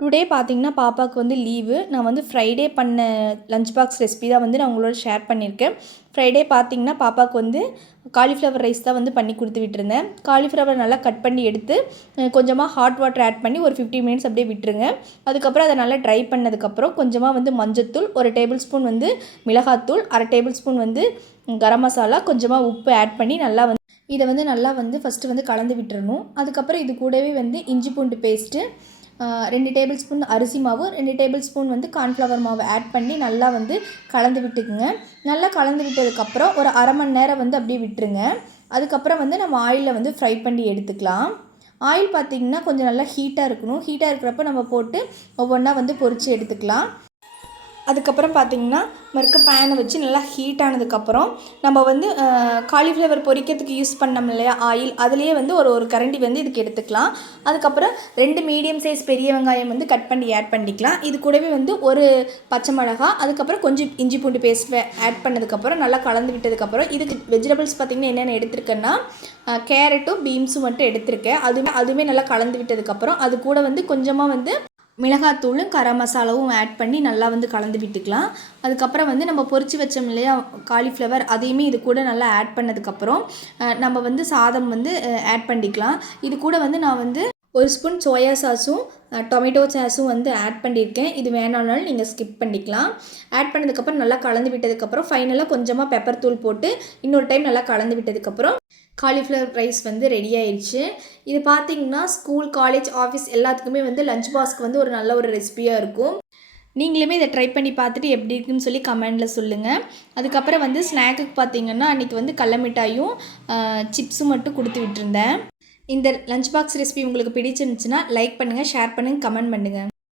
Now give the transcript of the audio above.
Today பார்த்தீங்கன்னா பாப்பாவுக்கு வந்து லீவு. நான் வந்து ஃப்ரைடே பண்ண லஞ்ச் பாக்ஸ் ரெசிபி தான் வந்து நான் உங்களோட ஷேர் பண்ணியிருக்கேன். ஃப்ரைடே பார்த்தீங்கன்னா பாப்பாவுக்கு வந்து காலிஃப்ளவர் ரைஸ் தான் வந்து பண்ணி கொடுத்து விட்டுருந்தேன். காலிஃப்ளவர் நல்லா கட் பண்ணி எடுத்து கொஞ்சமாக ஹாட் வாட்டர் ஆட் பண்ணி ஒரு 15 மினிட்ஸ் அப்படியே விட்டுருங்க. அதுக்கப்புறம் அதை நல்லா ட்ரை பண்ணதுக்கப்புறம் கொஞ்சமாக வந்து மஞ்சத்தூள், 1 டேபிள் ஸ்பூன் வந்து மிளகாத்தூள், 1/2 டேபிள் ஸ்பூன் வந்து கரம் மசாலா, கொஞ்சமாக உப்பு ஆட் பண்ணி நல்லா வந்து இதை வந்து நல்லா வந்து ஃபஸ்ட்டு வந்து கலந்து விட்டுறணும். அதுக்கப்புறம் இது கூடவே வந்து இஞ்சி பூண்டு பேஸ்ட்டு, 2 டேபிள் ஸ்பூன் அரிசி மாவு, 2 டேபிள் ஸ்பூன் வந்து கார்ன்ஃப்ளவர் மாவு ஆட் பண்ணி நல்லா வந்து கலந்து விட்டுக்குங்க. நல்லா கலந்து விட்டதுக்கப்புறம் ஒரு அரை மணி நேரம் வந்து அப்படியே விட்டுருங்க. அதுக்கப்புறம் வந்து நம்ம ஆயிலில் வந்து ஃப்ரை பண்ணி எடுத்துக்கலாம். ஆயில் பார்த்திங்கன்னா கொஞ்சம் நல்லா ஹீட்டாக இருக்கணும். ஹீட்டாக இருக்கிறப்ப நம்ம போட்டு ஒவ்வொன்றா வந்து பொரித்து எடுத்துக்கலாம். அதுக்கப்புறம் பார்த்திங்கன்னா மறுக்க பேனை வச்சு நல்லா ஹீட் ஆனதுக்கப்புறம் நம்ம வந்து காலிஃப்ளவர் பொரிக்கிறதுக்கு யூஸ் பண்ணோம் இல்லையா ஆயில், அதுலேயே வந்து ஒரு கரண்டி வந்து இதுக்கு எடுத்துக்கலாம். அதுக்கப்புறம் 2 மீடியம் சைஸ் பெரிய வெங்காயம் வந்து கட் பண்ணி ஆட் பண்ணிக்கலாம். இது கூடவே வந்து ஒரு பச்சை மிளகா, அதுக்கப்புறம் கொஞ்சம் இஞ்சி பூண்டு பேஸ்ட் ஆட் பண்ணதுக்கப்புறம் நல்லா கலந்து விட்டதுக்கப்புறம் இதுக்கு வெஜிடபிள்ஸ் பார்த்திங்கன்னா என்னென்ன எடுத்திருக்கேன்னா கேரட்டும் பீன்ஸும் மட்டும் எடுத்திருக்கேன். அதுவுமே நல்லா கலந்து விட்டதுக்கப்புறம் அது கூட வந்து கொஞ்சமாக வந்து மிளகாத்தூளும் கரம் மசாலாவும் ஆட் பண்ணி நல்லா வந்து கலந்து விட்டுக்கலாம். அதுக்கப்புறம் வந்து நம்ம பொரிச்சு வச்சோம் இல்லையா காலிஃப்ளவர், அதையுமே இது கூட நல்லா ஆட் பண்ணதுக்கப்புறம் நம்ம வந்து சாதம் வந்து ஆட் பண்ணிக்கலாம். இது கூட வந்து நான் வந்து 1 ஸ்பூன் சோயா சாஸும் டொமேட்டோ சாஸும் வந்து ஆட் பண்ணியிருக்கேன். இது வேணாம்னாலும் நீங்கள் ஸ்கிப் பண்ணிக்கலாம். ஆட் பண்ணதுக்கப்புறம் நல்லா கலந்து விட்டதுக்கப்புறம் ஃபைனலாக கொஞ்சமாக பெப்பர் தூள் போட்டு இன்னொரு டைம் நல்லா கலந்து விட்டதுக்கப்புறம் காலிஃப்ளவர் ரைஸ் வந்து ரெடி ஆயிடுச்சு. இது பார்த்திங்கன்னா ஸ்கூல், காலேஜ், ஆஃபீஸ் எல்லாத்துக்குமே வந்து லஞ்ச் பாக்ஸ்க்கு வந்து ஒரு நல்ல ஒரு ரெசிபியாக இருக்கும். நீங்களுமே இதை ட்ரை பண்ணி பார்த்துட்டு எப்படி இருக்குன்னு சொல்லி கமெண்டில் சொல்லுங்கள். அதுக்கப்புறம் வந்து ஸ்நாக்குக்கு பார்த்திங்கன்னா அன்றைக்கி வந்து கடல மிட்டாயும் சிப்ஸும் மட்டும் கொடுத்து விட்டுருந்தேன். இந்த லஞ்ச் பாக்ஸ் ரெசிபி உங்களுக்கு பிடிச்சிருந்துச்சுன்னா லைக் பண்ணுங்கள், ஷேர் பண்ணுங்கள், கமெண்ட் பண்ணுங்கள்.